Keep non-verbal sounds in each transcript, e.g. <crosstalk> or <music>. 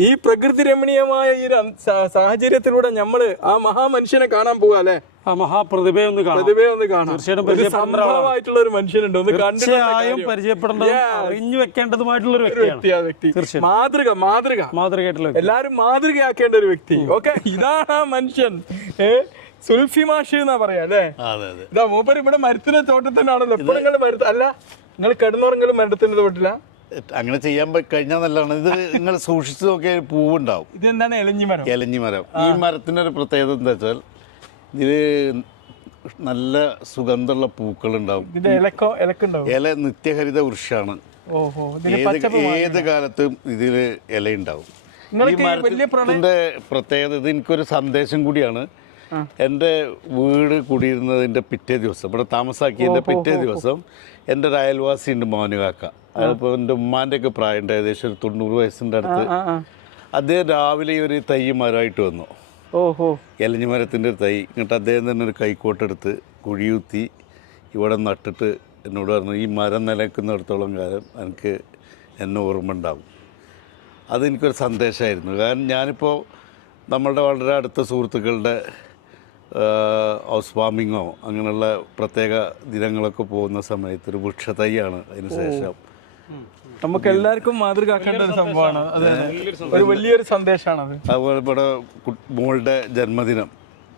ഈ പ്രകൃതി രമണീയമായ ഈ സാഹചര്യത്തിലൂടെ നമ്മൾ ആ മഹാമനുഷ്യനെ കാണാൻ പോവാ അല്ലെ? ആ മഹാപ്രതിഭയെ ഒന്ന് കാണാം. പ്രതിഭയെ ഒന്ന് കാണാം. തീർച്ചയായിട്ടും ഒരു മനുഷ്യനുണ്ട് ഒന്ന് തീർച്ചയായും കാര്യം. പരിചയപ്പെടേണ്ടതും അറിഞ്ഞു വെക്കേണ്ടതുമായിട്ടുള്ള ഒരു വ്യക്തിയാണ്. വ്യക്തി തീർച്ചയായും. മാതൃക മാതൃക. മാതൃകയായിട്ടുള്ള. എല്ലാരും മാതൃകയാക്കേണ്ട ഒരു വ്യക്തി ഓക്കെ ഇതാണ് ആ മനുഷ്യൻ. സുൽഫി മാഷ് എന്നാ പറയാ അല്ലേ? അതെ അതെ. ഇതാ മൂപ്പര് ഇവിടെ മരത്തിന്റെ തോട്ടത്തിനാണല്ലോ. എപ്പോഴും നിങ്ങൾ മരത്ത് അല്ല നിങ്ങൾ കിടന്നുറങ്ങലും മരത്തിന്റെ തോട്ടില്ല അങ്ങനെ ചെയ്യാൻ കഴിഞ്ഞാൽ നല്ലതാണ്. ഇത് നിങ്ങൾ സൂക്ഷിച്ചു നോക്കിയ പൂവുണ്ടാവും. ഇതെന്താണ്? എലഞ്ഞി മരം. എലഞ്ഞി മരം. ഈ മരത്തിന്റെ ഒരു പ്രത്യേകത എന്താ വെച്ചാൽ ഇതിൽ നല്ല സുഗന്ധമുള്ള പൂക്കൾ ഉണ്ടാവും ഇല നിത്യഹരിത വൃക്ഷമാണ്. ഏത് ഏത് കാലത്തും ഇതിൽ ഇലയുണ്ടാവും. ഈ മരത്തിന്റെ പ്രത്യേകത ഇത് എനിക്കൊരു സന്ദേശം കൂടിയാണ്. എന്റെ വീട് കുടിയിരുന്നതിന്റെ പിറ്റേ ദിവസം ഇവിടെ താമസാക്കിയതിന്റെ പിറ്റേ ദിവസം എന്റെ ഒരു അയൽവാസി ഉണ്ട് മോനുകാക്ക അതിപ്പോൾ എന്റെ ഉമ്മാന്റെയൊക്കെ പ്രായമുണ്ട് ഏകദേശം ഒരു തൊണ്ണൂറ് വയസ്സിന്റെ അടുത്ത്. അദ്ദേഹം രാവിലെ ഒരു തൈ മരമായിട്ട് വന്നു. ഓഹോ ഇലഞ്ഞി മരത്തിന്റെ ഒരു തൈ. എന്നിട്ട് അദ്ദേഹം തന്നെ ഒരു കൈക്കോട്ടെടുത്ത് കുഴിയുത്തി ഇവിടെ നട്ടിട്ട് എന്നോട് പറഞ്ഞു ഈ മരം നിലനിൽക്കുന്നിടത്തോളം കാലം എനിക്ക് എന്നെ ഓർമ്മ ഉണ്ടാവും. അതെനിക്കൊരു സന്ദേശമായിരുന്നു. കാരണം ഞാനിപ്പോൾ നമ്മളുടെ വളരെ അടുത്ത സുഹൃത്തുക്കളുടെ ഹൗസ് വാമിങ്ങോ അങ്ങനെയുള്ള പ്രത്യേക ദിനങ്ങളൊക്കെ പോകുന്ന സമയത്ത് ഒരു വൃക്ഷത്തൈയാണ് അതിന് ശേഷം. നമുക്ക് എല്ലാവർക്കും മാതൃകാക്കേണ്ട ഒരു സംഭവമാണ്. ഒരു വലിയൊരു സന്ദേശമാണ് അതുപോലെ ഇവിടെ മോളുടെ ജന്മദിനം.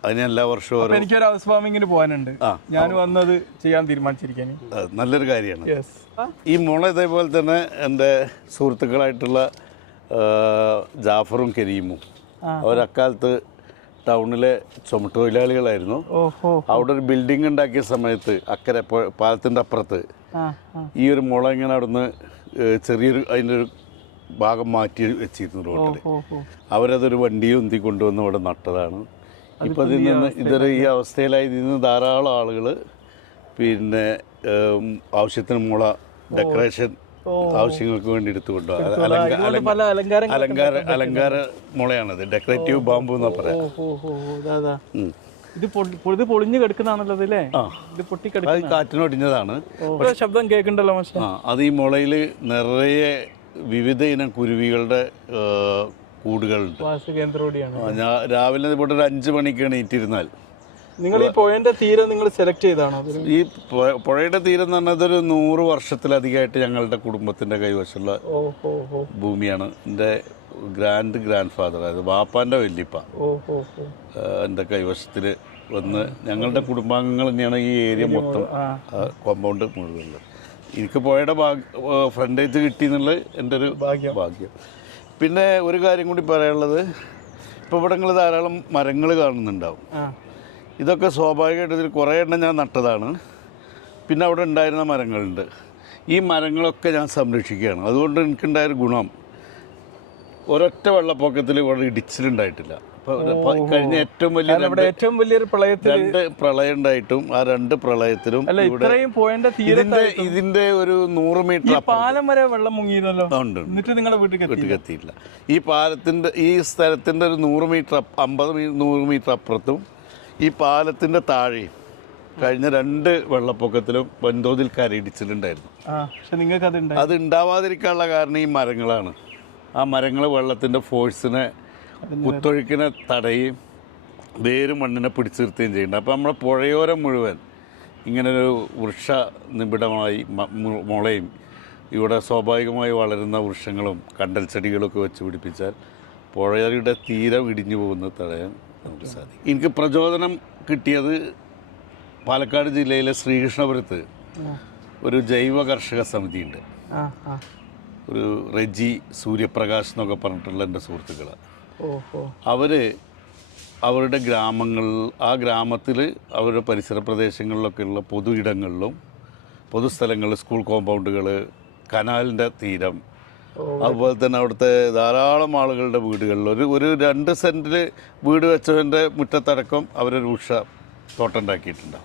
അതിന് എല്ലാ വർഷവും എനിക്കൊരു ഹൗസ് വാമിങ്ങിന് പോകാനുണ്ട് ഞാൻ വന്നത് ചെയ്യാൻ തീരുമാനിച്ചിരിക്കാൻ നല്ലൊരു കാര്യമാണ്. യെസ് ഈ മോളെ ഇതേപോലെ തന്നെ എന്റെ സുഹൃത്തുക്കളായിട്ടുള്ള ജാഫറും കരീമും. അവരക്കാലത്ത് ടൗണിലെ ചുമട്ടുതൊഴിലാളികളായിരുന്നു അവിടെ ഒരു ബിൽഡിംഗ് ഉണ്ടാക്കിയ സമയത്ത് അക്കരെ പാലത്തിന്റെ പാലത്തിന്റെ അപ്പുറത്ത് ഈ ഒരു മുള ഇങ്ങനെ അവിടുന്ന് ചെറിയൊരു അതിന്റെ ഒരു ഭാഗം മാറ്റി വെച്ചിരുന്നു റോട്ടിൽ അവരതൊരു വണ്ടിയിൽ ഉന്തി കൊണ്ടുവന്ന് ഇവിടെ നട്ടതാണ്. ഇപ്പം ഇതിൽ നിന്ന് ഇതൊരു ഈ അവസ്ഥയിലായി ഇതിൽ നിന്ന് ധാരാളം ആളുകൾ പിന്നെ ആവശ്യത്തിന് മുള ഡെക്കറേഷൻ ആവശ്യങ്ങൾക്ക് വേണ്ടി എടുത്തുകൊണ്ടു അലങ്കാര അലങ്കാര അലങ്കാര. മുളയാണത്. ഡെക്കറേറ്റീവ് ബാമ്പു എന്നാ പറയാം. ഇതാ ഇതാ. ഇത് പൊളി- ഇത് പൊളിഞ്ഞു കിടക്കുന്നതാണല്ലോ അല്ലേ. ഇത് പൊട്ടി അത് കാറ്റിനൊടിഞ്ഞതാണ്. ശബ്ദം കേൾക്കണ്ടല്ലോ അത് ഈ മുളയിൽ നിറയെ വിവിധ ഇനം കുരുവികളുടെ കൂടുകളുണ്ട്. ഞാൻ രാവിലെ ഇവിടെ ഒരു അഞ്ച് മണിക്ക് എണീറ്റിരുന്നാൽ. നിങ്ങൾ ഈ പുഴയുടെ തീരം നിങ്ങൾ സെലക്ട് ചെയ്താണോ? ഈ പുഴ- പുഴയുടെ തീരം എന്ന് പറഞ്ഞത് ഒരു നൂറ് വർഷത്തിലധികമായിട്ട് ഞങ്ങളുടെ കുടുംബത്തിന്റെ കൈവശമുള്ള ഭൂമിയാണ്. എന്റെ ഗ്രാൻഡ് ഗ്രാൻഡ് ഫാദർ അതായത് വാപ്പാന്റെ വല്യപ്പ. ഓഹോ കൈവശത്തിൽ എന്റെ കൈവശത്തിൽ വന്ന് ഞങ്ങളുടെ കുടുംബാംഗങ്ങൾ തന്നെയാണ് ഈ ഏരിയ മൊത്തം കോമ്പൗണ്ട് മുഴുവൻ എനിക്ക് പുഴയുടെ ഭാഗ് ഫ്രണ്ടേജ് കിട്ടി എന്നുള്ളത് എന്റെ ഒരു ഭാഗ്യം. പിന്നെ ഒരു കാര്യം കൂടി പറയാനുള്ളത് ഇപ്പോൾ ഇവിടെ നിങ്ങൾ ധാരാളം മരങ്ങൾ കാണുന്നുണ്ടാവും. ഇതൊക്കെ സ്വാഭാവികമായിട്ട് ഇതിൽ കുറേ എണ്ണം ഞാൻ നട്ടതാണ്. പിന്നെ അവിടെ ഉണ്ടായിരുന്ന മരങ്ങളുണ്ട്. ഈ മരങ്ങളൊക്കെ ഞാൻ സംരക്ഷിക്കുകയാണ്. അതുകൊണ്ട് എനിക്കുണ്ടായൊരു ഗുണം ഒരൊറ്റ വെള്ളപ്പൊക്കത്തിൽ ഇവിടെ ഇടിച്ചിലുണ്ടായിട്ടില്ല. കഴിഞ്ഞ ഏറ്റവും വലിയ ഏറ്റവും വലിയൊരു പ്രളയത്തിൽ രണ്ട് പ്രളയം ഉണ്ടായിട്ടും ആ രണ്ട് പ്രളയത്തിലും ഇത്രയും പോയിന്റ് ഇതിന്റെ ഇതിന്റെ ഒരു നൂറ് മീറ്റർ പാലം വരെ വെള്ളം മുങ്ങിയിരുന്നല്ലോ? ഉണ്ട് എന്നിട്ട് നിങ്ങളുടെ വീട്ടിൽ എത്തി വീട്ടിൽ എത്തിയില്ല? ഈ പാലത്തിന്റെ ഈ സ്ഥലത്തിന്റെ ഒരു നൂറ് മീറ്റർ അമ്പത് നൂറ് മീറ്റർ അപ്പുറത്തും ഈ പാലത്തിന്റെ താഴെയും കഴിഞ്ഞ രണ്ട് വെള്ളപ്പൊക്കത്തിലും വൻതോതിൽ കരയിടിച്ചിട്ടുണ്ടായിരുന്നു അത് ഉണ്ടാവാതിരിക്കാനുള്ള കാരണം ഈ മരങ്ങളാണ്. ആ മരങ്ങൾ വെള്ളത്തിന്റെ ഫോഴ്സിനെ കുത്തൊഴുക്കിനെ തടയുകയും വേര് മണ്ണിനെ പിടിച്ചു നിർത്തുകയും ചെയ്യുന്നുണ്ട്. അപ്പോൾ നമ്മുടെ പുഴയോരം മുഴുവൻ ഇങ്ങനൊരു വൃക്ഷ നിബിഡമായി മുളയും ഇവിടെ സ്വാഭാവികമായി വളരുന്ന വൃക്ഷങ്ങളും കണ്ടൽ ചെടികളൊക്കെ വെച്ച് പിടിപ്പിച്ചാൽ പുഴയുടെ തീരം ഇടിഞ്ഞു പോകുന്നത് തടയാൻ നമുക്ക് സാധിക്കും. എനിക്ക് പ്രചോദനം കിട്ടിയത് പാലക്കാട് ജില്ലയിലെ ശ്രീകൃഷ്ണപുരത്ത് ഒരു ജൈവ കർഷക സമിതിയുണ്ട്. ഒരു റെജി സൂര്യപ്രകാശ് എന്നൊക്കെ പറഞ്ഞിട്ടുള്ള എന്റെ സുഹൃത്തുക്കളാണ് ഓഹോ. അവർ അവരുടെ ഗ്രാമങ്ങൾ ആ ഗ്രാമത്തിൽ അവരുടെ പരിസര പ്രദേശങ്ങളിലൊക്കെയുള്ള പൊതു ഇടങ്ങളിലും പൊതുസ്ഥലങ്ങൾ സ്കൂൾ കോമ്പൗണ്ടുകൾ കനാലിന്റെ തീരം അതുപോലെ തന്നെ അവിടുത്തെ ധാരാളം ആളുകളുടെ വീടുകളിൽ. ഒരു ഒരു രണ്ട് സെന്റിൽ വീട് വെച്ചവന്റെ മുറ്റത്തടക്കം അവരൊരു ഉഷ തോട്ടുണ്ടാക്കിയിട്ടുണ്ട്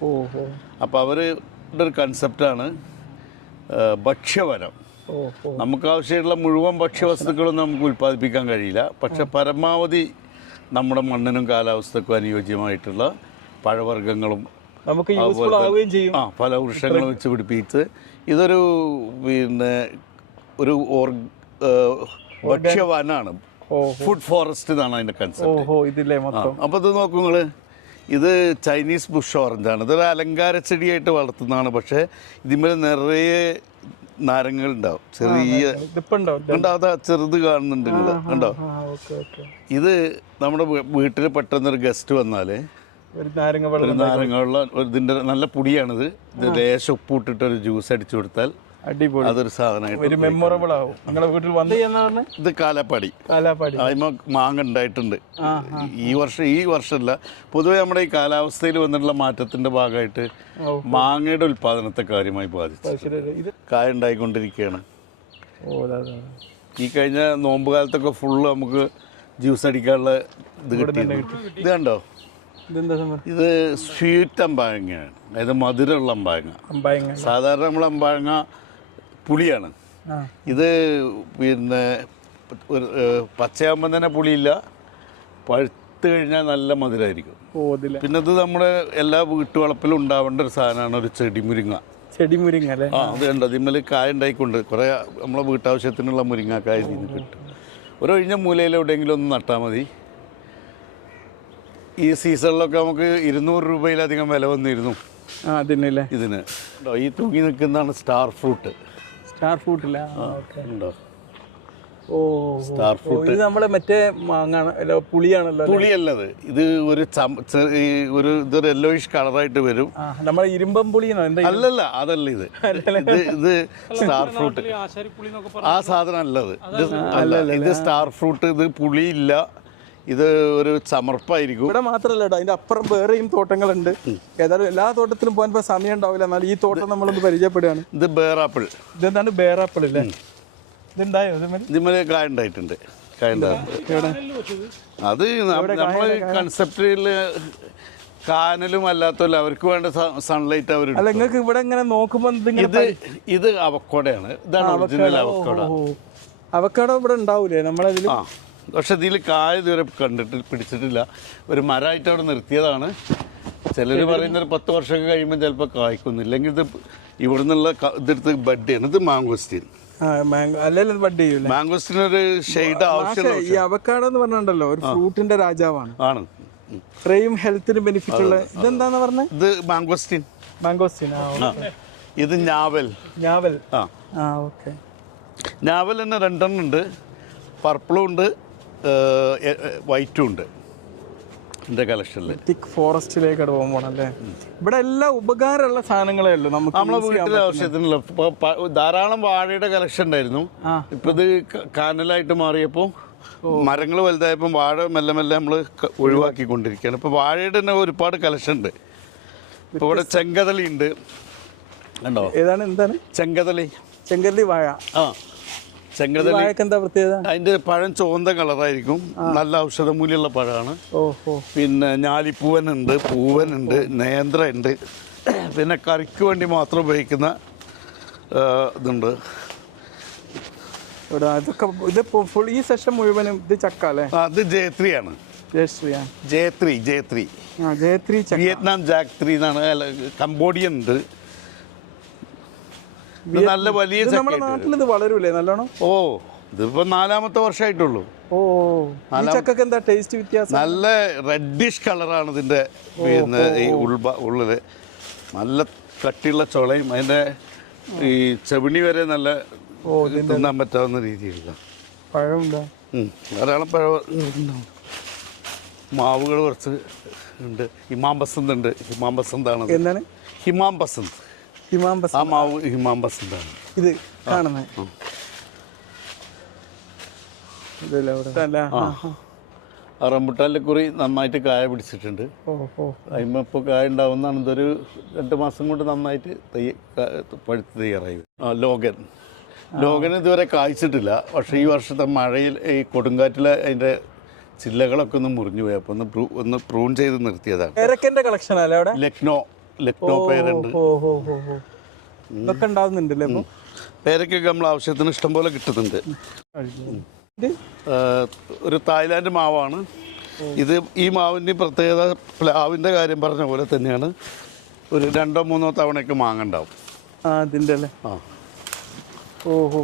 അപ്പോൾ അവരുടെ ഒരു കൺസെപ്റ്റാണ് ഭക്ഷ്യവനം. ഓഹോ നമുക്ക് ആവശ്യമുള്ള മുഴുവൻ ഭക്ഷ്യവസ്തുക്കളും നമുക്ക് ഉൽപ്പാദിപ്പിക്കാൻ കഴിയില്ല. പക്ഷെ പരമാവധി നമ്മുടെ മണ്ണിനും കാലാവസ്ഥക്കും അനുയോജ്യമായിട്ടുള്ള പഴവർഗങ്ങളും നമുക്ക് ആ ഫലവൃക്ഷങ്ങളും വെച്ച് പിടിപ്പിച്ച് ഇതൊരു പിന്നെ ഒരു ഭക്ഷ്യവനാണ്. ഫുഡ് ഫോറസ്റ്റ് എന്നാണ് അതിന്റെ കൺസെപ്റ്റ് അപ്പോൾ ഇത് നോക്കൂ നിങ്ങൾ ഇത് ചൈനീസ് ബുഷ് ഓറഞ്ച് ആണ്. ഇതൊരു അലങ്കാര ചെടിയായിട്ട് വളർത്തുന്നതാണ്. പക്ഷേ ഇതിന്മേൽ നിറയെ നാരങ്ങൾ ഉണ്ടാവും. ചെറിയ ഉണ്ടാവാതെ ചെറുത് കാണുന്നുണ്ട് നിങ്ങൾ കണ്ടോ? ഇത് നമ്മുടെ വീട്ടിൽ പെട്ടെന്ന് ഒരു ഗസ്റ്റ് വന്നാൽ ഒരു നാരങ്ങ വെള്ളം ഇതിന്റെ നല്ല പൊടിയാണിത്. ഇത് ലേശം ഉപ്പിട്ടിട്ട് ഒരു ജ്യൂസ് അടിച്ചു കൊടുത്താൽ അടിപൊളി. അതൊരു സാധനമായിട്ട് ഒരു മെമ്മറബിൾ ആവും. നിങ്ങളെ വീട്ടിൽ വന്ന് പറഞ്ഞ ഇത് കാലാപ്പാടി. കാലാപ്പാടി. അതിമ മാങ്ങ ഉണ്ടായിട്ടുണ്ട്. ഈ വർഷം ഈ വർഷമല്ല. പൊതുവെ നമ്മുടെ ഈ കാലാവസ്ഥയിൽ വന്നിട്ടുള്ള മാറ്റത്തിന്റെ ഭാഗമായിട്ട് മാങ്ങയുടെ ഉൽപാദനത്തെ കാര്യമായി ബാധിച്ചു. ഇത് കായ ഉണ്ടായിക്കൊണ്ടിരിക്കുകയാണ്. ഈ കഴിഞ്ഞ നോമ്പ് കാലത്തൊക്കെ ഫുള്ള് നമുക്ക് ജ്യൂസ് അടിക്കാനുള്ള ഇത് കിട്ടി. ഇത് കണ്ടോ? ഇത് സ്വീറ്റ് അമ്പാങ്ങയാണ് അതായത് മധുരമുള്ള അമ്പാങ്ങ സാധാരണ നമ്മൾ അമ്പാഴങ്ങ പുളിയാണ്. ഇത് പിന്നെ ഒരു പച്ചയാകുമ്പം തന്നെ പുളിയില്ല. പഴുത്ത് കഴിഞ്ഞാൽ നല്ല മധുരമായിരിക്കും പിന്നെ ഇത് നമ്മുടെ എല്ലാ വീട്ടുവളപ്പിലും ഉണ്ടാവേണ്ട ഒരു സാധനമാണ് ഒരു ചെടി മുരിങ്ങ ചെടി മുരിങ്ങ അല്ലേ? ആ അത് ഉണ്ട് അതിന്മേൽ കായ ഉണ്ടായിക്കൊണ്ട് കുറേ നമ്മളെ വീട്ടാവശ്യത്തിനുള്ള മുരിങ്ങാക്കായ ഇതിന് കിട്ടും. ഒരൊഴിഞ്ഞ മൂലയിൽ എവിടെയെങ്കിലും ഒന്ന് നട്ടാൽ മതി. ഈ സീസണിലൊക്കെ നമുക്ക് ഇരുന്നൂറ് രൂപയിലധികം വില വന്നിരുന്നു. ഇതിന്? ഈ തൂങ്ങി നിൽക്കുന്നതാണ് സ്റ്റാർ ഫ്രൂട്ട്. സ്റ്റാർ ഫ്രൂട്ട് ഇല്ല. ഓക്കെ. ഉണ്ടോ? ഓ സ്റ്റാർ ഫ്രൂട്ട്. ഇത് നമ്മളെ മറ്റേ മാങ്ങാണ് പുളിയാണല്ലോ പുളിയല്ലത്. ഇത് ഒരു ഒരു ഇതൊരു യെല്ലോയിഷ് കളറായിട്ട് വരും. നമ്മളെ ഇരുമ്പം പുളി അല്ലല്ല അതല്ല ഇത്. <laughs> ഇത് സ്റ്റാർ ഫ്രൂട്ട് ആ സാധനം അല്ലത്. ഇത് അല്ല ഇത് സ്റ്റാർ ഫ്രൂട്ട് ഇത് പുളിയില്ല. ഇത് ഒരു സമർപ്പായിരിക്കും ഇവിടെ മാത്രല്ല കേട്ടോ അതിന്റെ അപ്പുറം വേറെയും തോട്ടങ്ങളുണ്ട്. ഏതായാലും എല്ലാ തോട്ടത്തിലും പോകാൻ സമയം ഉണ്ടാവില്ല. എന്നാൽ ഈ തോട്ടം നമ്മളൊന്ന് പരിചയപ്പെടുകയാണ്. ഇത് ബേറാപ്പിൾ. ഇതെന്താണ് ബേറാപ്പിൾ അല്ലേ? ഇതുണ്ടായോ? ഇതിന്മേലെ കായ ഉണ്ടായിട്ടുണ്ട്. കായ ഉണ്ടായിട്ടുണ്ട് അത് നമ്മൾ കൺസെപ്റ്റിൽ കാനലും അല്ലാത്തല്ല അവർക്ക് വേണ്ട സൺലൈറ്റ് അവർ അല്ല നിങ്ങൾക്ക് ഇവിടെ ഇങ്ങനെ നോക്കുമ്പോ ഇതിങ്ങനെ ഇത് ഇത് അവക്കോടയാണ്. ഇതാണ് ഒറിജിനൽ അവക്കോട അവക്കാടോ. ഇവിടെ ഉണ്ടാവൂലേ? നമ്മളതിൽ പക്ഷെ ഇതിൽ കായ ഇതുവരെ കണ്ടിട്ട് പിടിച്ചിട്ടില്ല. ഒരു മരമായിട്ട് അവിടെ നിർത്തിയതാണ്. ചിലർ പറയുന്ന ഒരു പത്ത് വർഷമൊക്കെ കഴിയുമ്പോൾ ചിലപ്പോൾ കായ്ക്കുന്നു ഇല്ലെങ്കിൽ ഇത് ഇവിടെ നിന്നുള്ള ഇതെടുത്ത് ബഡ്ഡിയാണ്. ഇത് മാങ്കോസ്റ്റീൻ. അല്ലെങ്കിൽ ബഡ് ചെയ്യൂലേ? മാങ്കോസ്റ്റീൻ ഒരു ഷെയ്ഡ് ആവശ്യമുള്ള ഈ അവക്കാടോ എന്ന് പറഞ്ഞിട്ടുണ്ടല്ലോ ഒരു ഫ്രൂട്ടിന്റെ രാജാവാണ്. ആണ്. ഇത്രയും ഹെൽത്തിന് ബെനിഫിറ്റ് ഉള്ള ഇതെന്താന്ന് പറഞ്ഞത് ഇത് മാങ്കോസ്റ്റീൻ. ആ ഇത് ഞാവൽ. ഞാവൽ? ആ. ആ ഓക്കെ. ഞാവൽ തന്നെ രണ്ടെണ്ണം ഉണ്ട്. പർപ്പിളും ഉണ്ട്. വൈറ്റും ഉണ്ട് എന്റെ കളക്ഷനിൽ. തിക് ഫോറസ്റ്റിലേക്ക് പോകുമ്പോഴല്ലേ ഇവിടെ എല്ലാ ഉപകാരമുള്ള സാധനങ്ങളേ ഉള്ളൂ. നമുക്ക് നമ്മളെ വീട്ടിലെ ആവശ്യത്തിനുള്ള ധാരാളം വാഴയുടെ കളക്ഷൻ ഉണ്ടായിരുന്നു. ഇപ്പൊ ഇത് കാനലായിട്ട് മാറിയപ്പോൾ മരങ്ങൾ വലുതായപ്പോൾ വാഴ മെല്ലെ മെല്ലെ നമ്മൾ ഒഴിവാക്കിക്കൊണ്ടിരിക്കുകയാണ്. ഇപ്പൊ വാഴയുടെ തന്നെ ഒരുപാട് കളക്ഷൻ ഉണ്ട്. ഇപ്പൊ ഇവിടെ ചെങ്കതളി ഉണ്ട് കണ്ടോ? ഏതാണ്? എന്താണ്? ചെങ്കതളി ചെങ്കല്ലി വാഴ. ആ. ഈ ചെങ്കതളി എന്താ പ്രത്യേകത? അതിന്റെ പഴം ചുവന്ന കളറായിരിക്കും. നല്ല ഔഷധമൂല്യമുള്ള പഴമാണ്. പിന്നെ ഞാലിപ്പൂവൻ ഞാലിപ്പൂവനുണ്ട് പൂവനുണ്ട് നേന്ത്ര ഉണ്ട് പിന്നെ കറിക്ക് വേണ്ടി മാത്രം ഉപയോഗിക്കുന്ന ഇതുണ്ട്. ഇതൊക്കെ ഇത് ഫുൾ ഈ സെഷൻ മുഴുവനും ഇത് ചക്ക അല്ലേ? അത് ജയത്രി ജയത്രി. ആ ജയത്രി ചക്ക. വിയറ്റ്നാം ജാക്ത്രി എന്നാണ് കംബോഡിയൻ ഉണ്ട്. നല്ല വലിയ നമ്മുടെ നാട്ടിൽ ഇത് വളരൂലേ? നല്ലോണം? ഓ ഇതിപ്പോ നാലാമത്തെ വർഷമായിട്ടുള്ളൂ. ഓ ചക്കൊക്കെ എന്താ ടേസ്റ്റ് വ്യത്യാസം? നല്ല റെഡിഷ് കളറാണ് ഇതിന്റെ പിന്നെ ഈ ഉൾബ ഉള്ളിൽ. നല്ല കട്ടിയുള്ള ചുളയും അതിന്റെ ഈ ചെവിണി വരെ നല്ല തിന്നാൻ പറ്റാവുന്ന രീതിയിലുള്ള. പഴമുണ്ടോ. ധാരാളം പഴം മാവുകൾ കുറച്ച് ഉണ്ട്. ഹിമാം ബസന്ത് ഉണ്ട്. ഹിമാം ബസന്താണ് എന്താണ്? ഹിമാം ബസന്ത്. ഹിമാംബസ് ആ മാവ് ഇത് കാണുന്നത് റംബുട്ടാനിലെ കുറി നന്നായിട്ട് കായ പിടിച്ചിട്ടുണ്ട്. അതിമ്മ ഇപ്പോൾ കായ ഉണ്ടാവുന്നതാണ്. ഇതൊരു രണ്ട് മാസം കൊണ്ട് നന്നായിട്ട് തയ്യ പഴുത്ത് തയ്യാറായി. ലോകൻ ലോകൻ ലോഗൻ ലോഗൻ ഇതുവരെ കായ്ച്ചിട്ടില്ല. പക്ഷേ ഈ വർഷത്തെ മഴയിൽ ഈ കൊടുങ്കാറ്റിലെ അതിന്റെ ചില്ലകളൊക്കെ ഒന്ന് മുറിഞ്ഞു പോയി അപ്പോൾ ഒന്ന് പ്രൂ ഒന്ന് പ്രൂൺ ചെയ്ത് നിർത്തിയതാണ്. കളക്ഷൻ ലക്നോ. ലക്നോ പേരുണ്ട്. ഇതൊക്കെ ഉണ്ടാവുന്നുണ്ടല്ലേ ഇപ്പൊ? പേരക്കൊക്കെ നമ്മൾ ആവശ്യത്തിന് ഇഷ്ടംപോലെ കിട്ടുന്നുണ്ട്. ഒരു തായ്ലാന്റ് മാവാണ്. ഇത് ഈ മാവിന്റെ പ്രത്യേകത പ്ലാവിന്റെ കാര്യം പറഞ്ഞ പോലെ തന്നെയാണ്. ഒരു രണ്ടോ മൂന്നോ തവണയൊക്കെ മാങ്ങണ്ടാവും. ഉണ്ടാവും അതിന്റെ അല്ലേ ആ ഓഹോ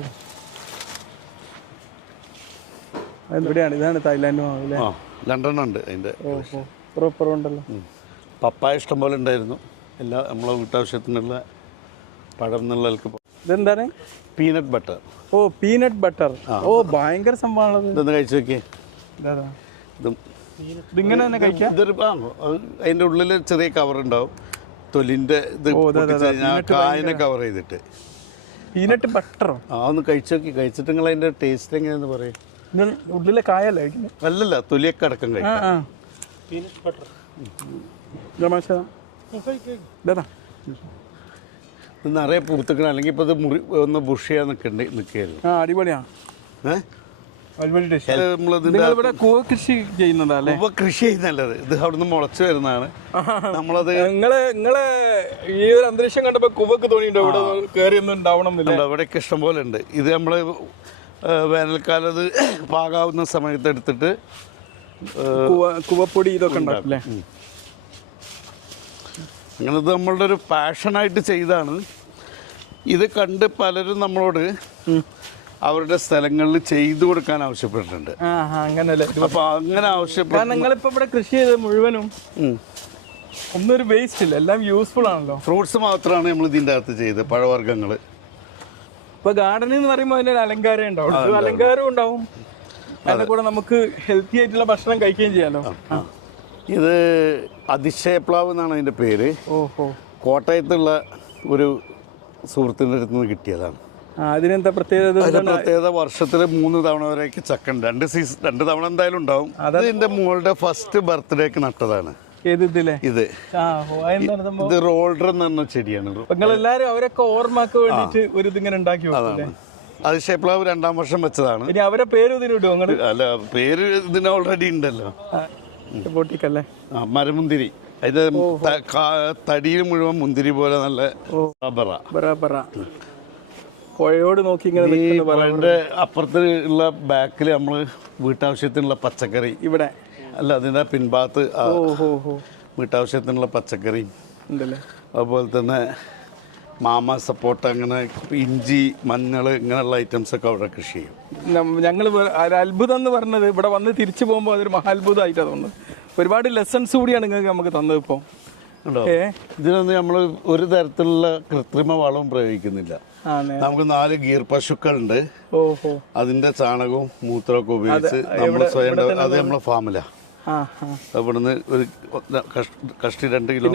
എവിടെയാണ് ഇതാണ് തായ്ലാൻഡ് മാവ് അല്ലേ? ആ രണ്ടെണ്ണം ഉണ്ട് അതിന്റെ. ഓഹോ ഓ ഉണ്ടല്ലോ. പപ്പായ ഇഷ്ടംപോലെ ഉണ്ടായിരുന്നു. എല്ലാ നമ്മളെ വീട്ടാവശ്യത്തിനുള്ള പഴം നിള്ളൽക്ക് ഇതെന്താണ് പീനട്ട് ബട്ടർ ഓ പീനട്ട് ബട്ടർ ഓ ഭയങ്കര സംഭവമാണത് ഇതൊന്ന് കഴിച്ചു നോക്കിയേ ഇതാ ഇതും ഇതിങ്ങനെ തന്നെ കഴിക്കാം ഇതൊരു ആ അത് അതിന്റെ ഉള്ളിൽ ചെറിയ കവർ ഉണ്ടാവും തൊലിന്റെ ഇത് കായനെ കവർ ചെയ്തിട്ട് പീനട്ട് ബട്ടറോ ആ ഒന്ന് കഴിച്ചു നോക്കി കഴിച്ചിട്ട് നിങ്ങൾ അതിന്റെ ടേസ്റ്റ് എങ്ങനെയാന്ന് പറയും ഉള്ളിലെ കായല്ല അല്ലല്ല തൊലിയൊക്കെ അടക്കം കഴിക്കാം പീനട്ട് ഇത് നിറയെ പൂത്തുക്കണം അല്ലെങ്കിൽ ഇപ്പോൾ ഇത് മുറി ഒന്ന് ബുഷ് ചെയ്യാൻ നിൽക്കണ്ടേ നിൽക്കുകയായിരുന്നു ആ അടിപൊളിയാണ് ഏഹ് ഇവിടെ കൂവ കൃഷി ചെയ്യുന്നതാ അല്ലേ? ഉവ്വ കൃഷി ചെയ്യുന്നല്ലത്. ഇത് അവിടുന്ന് മുളച്ച് വരുന്നതാണ്. നമ്മളത് നിങ്ങളെ നിങ്ങളെ ഈ ഒരു അന്തരീക്ഷം കണ്ടപ്പോ കുവക്ക് തോന്നിയിട്ടുണ്ടോ ഇവിടെ കയറി ഒന്നും ഉണ്ടാവണം എന്നില്ല. ഉണ്ട്? ഇഷ്ടം പോലെ ഉണ്ട്. ഇത് നമ്മൾ വേനൽക്കാലത്ത് പാകാവുന്ന സമയത്ത് എടുത്തിട്ട് കുവ കുവപ്പൊടി ഇതൊക്കെ ഉണ്ടാക്കും. അല്ലേ? അങ്ങനെ ഇത് നമ്മളുടെ ഒരു പാഷനായിട്ട് ചെയ്താണ്. ഇത് കണ്ട് പലരും നമ്മളോട് അവരുടെ സ്ഥലങ്ങളിൽ ചെയ്തു കൊടുക്കാൻ ആവശ്യപ്പെട്ടിട്ടുണ്ട്. അങ്ങനല്ലേ? അപ്പൊ അങ്ങനെ ആവശ്യപ്പെട്ട. നിങ്ങളിപ്പോ ഇവിടെ കൃഷി ചെയ്ത് മുഴുവനും ഒന്നൊരു വേസ്റ്റ് ഇല്ല. എല്ലാം യൂസ്ഫുൾ ആണല്ലോ. ഫ്രൂട്ട്സ് മാത്രമാണ് നമ്മൾ ഇതിന്റെ അകത്ത് ചെയ്ത് പഴവർഗങ്ങൾ ഇപ്പൊ ഗാർഡനിങ് എന്ന് പറയുമ്പോൾ അതിന്റെ ഒരു അലങ്കാരം ഉണ്ടാവും. അലങ്കാരം ഉണ്ടാവും. അതിന്റെ കൂടെ നമുക്ക് ഹെൽത്തി ആയിട്ടുള്ള ഭക്ഷണം കഴിക്കുകയും ചെയ്യാലോ. ആ. ഇത് അതിശയപ്ലാവ് എന്നാണ് അതിന്റെ പേര്. ഓഹോ. കോട്ടയത്തുള്ള ഒരു സുഹൃത്തിന്റെ അടുത്ത് നിന്ന് കിട്ടിയതാണ്. അതിനെന്താ പ്രത്യേകത പ്രത്യേകത വർഷത്തിൽ മൂന്ന് തവണ വരെയൊക്കെ ചക്കൻ രണ്ട് സീസൺ രണ്ട് തവണ എന്തായാലും ഉണ്ടാവും. അത് എന്റെ മോളുടെ ഫസ്റ്റ് ബർത്ത്ഡേക്ക് നട്ടതാണ്. ഇത്. സംഭവം ഇത് റോൾഡർ എന്ന് പറഞ്ഞ ചെടിയാണ്. നിങ്ങൾ എല്ലാരും അവരൊക്കെ ഓർമ്മക്ക് വേണ്ടിട്ട് ഒരു ഇതിങ്ങനെ ഉണ്ടാക്കി അതിശയപ്ലാവ് രണ്ടാം വർഷം വെച്ചതാണ്. അവരെ പേര് ഇതിനിടും അല്ല പേര് ഇതിന് ഓൾറെഡി ഉണ്ടല്ലോ. പൊട്ടിക്കല്ലേ ആ, മരമുന്തിരി. കാ- തടിയിൽ മുഴുവൻ മുന്തിരി പോലെ നല്ല റബ്ബറ. പുഴയോട് നോക്കി ഇങ്ങനെ പുഴയുടെ അപ്പുറത്ത് ഉള്ള ബാക്കിൽ നമ്മൾ വീട്ടാവശ്യത്തിനുള്ള പച്ചക്കറി. ഇവിടെ. അല്ല അതിന്റെ പിൻഭാഗത്ത് വീട്ടാവശ്യത്തിനുള്ള പച്ചക്കറി. അതുപോലെ തന്നെ മാമ സപ്പോർട്ട് അങ്ങനെ ഇഞ്ചി മഞ്ഞൾ ഇങ്ങനെയുള്ള ഐറ്റംസൊക്കെ അവിടെ കൃഷി ചെയ്യും. ഞങ്ങൾ അത്ഭുതം എന്ന് പറഞ്ഞത് ഇവിടെ വന്ന് തിരിച്ചു പോകുമ്പോൾ അതൊരു മഹാത്ഭുതമായിട്ടാണ് തോന്നുന്നത്. ഒരുപാട് ലെസൺസ് കൂടിയാണ് നിങ്ങൾക്ക് നമുക്ക് തന്നത് ഇപ്പോൾ ഇതിനൊന്ന് ഏ? നമ്മൾ ഒരു തരത്തിലുള്ള കൃത്രിമ വളവും പ്രയോഗിക്കുന്നില്ല. നമുക്ക് നാല് ഗീർ പശുക്കളുണ്ട്. അതിന്റെ ചാണകവും മൂത്രമൊക്കെ ഉപയോഗിച്ച് നമ്മൾ സ്വയം അത് നമ്മളെ ഫാമിലാ ആ ആ അവിടുന്ന് ഒരു കഷ്ടി രണ്ട് കിലോ